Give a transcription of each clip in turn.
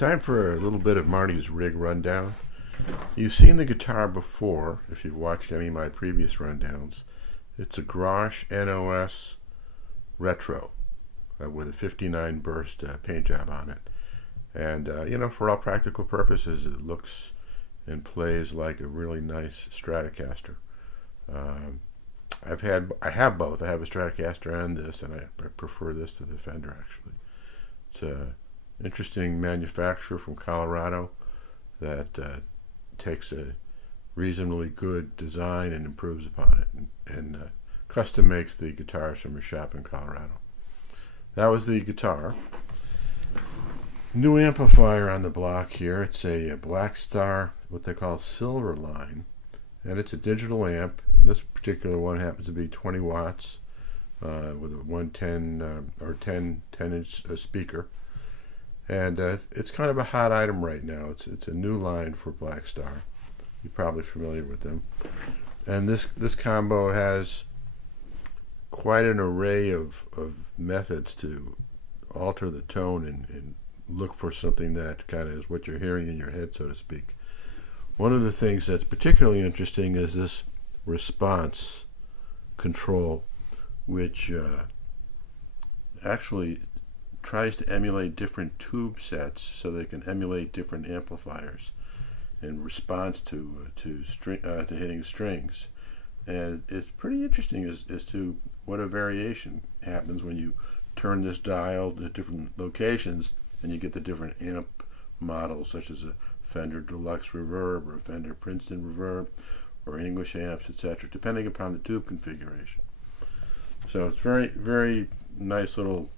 Time for a little bit of Marty's rig rundown. You've seen the guitar before if you've watched any of my previous rundowns. It's a Grosh NOS Retro with a 59 burst paint job on it. And, for all practical purposes, it looks and plays like a really nice Stratocaster. I have both. I have a Stratocaster and this, and I prefer this to the Fender, actually. It's a interesting manufacturer from Colorado that takes a reasonably good design and improves upon it, and custom makes the guitars from a shop in Colorado. That was the guitar. New amplifier on the block here. It's a Black Star, what they call Silver Line, and it's a digital amp. This particular one happens to be 20 watts with a 110 or 10-inch speaker. And it's kind of a hot item right now. It's a new line for Black Star. You're probably familiar with them. And this combo has quite an array of methods to alter the tone and look for something that kind of is what you're hearing in your head, so to speak. One of the things that's particularly interesting is this response control, which actually tries to emulate different tube sets so they can emulate different amplifiers in response to hitting strings. And it's pretty interesting as to what a variation happens when you turn this dial to different locations and you get the different amp models, such as a Fender Deluxe Reverb or a Fender Princeton Reverb or English amps, etc., depending upon the tube configuration. So it's very, very nice little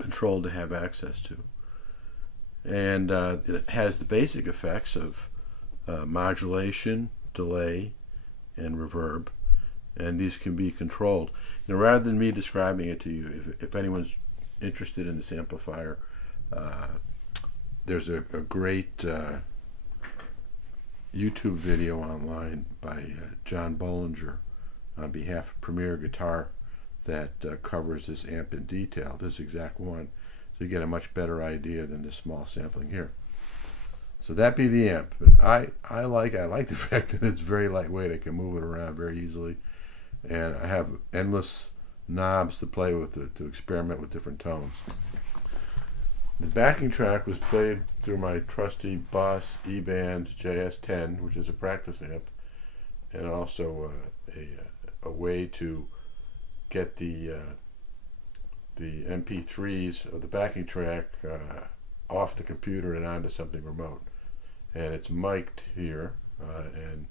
control to have access to. And it has the basic effects of modulation, delay, and reverb, and these can be controlled. Rather than me describing it to you, if anyone's interested in this amplifier, there's a great YouTube video online by John Bollinger on behalf of Premier Guitar that covers this amp in detail, this exact one, so you get a much better idea than this small sampling here. So that be the amp. But I like the fact that it's very lightweight. I can move it around very easily, and I have endless knobs to play with to experiment with different tones. The backing track was played through my trusty Boss E-Band JS10, which is a practice amp, and also a way to get the MP3s of the backing track off the computer and onto something remote. And it's mic'd here and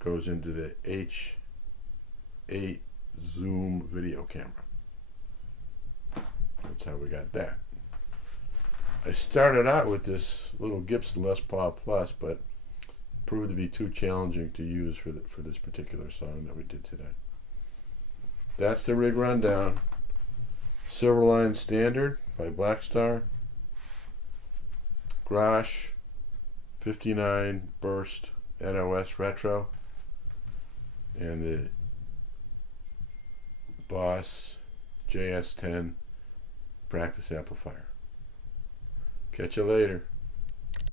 goes into the H8 Zoom video camera. That's how we got that. I started out with this little Gibson Les Paul Plus, but proved to be too challenging to use for this particular song that we did today. That's the rig rundown. Silverline Standard by Black Star. Grosh 59 burst NOS Retro. And the Boss JS10 practice amplifier. Catch you later.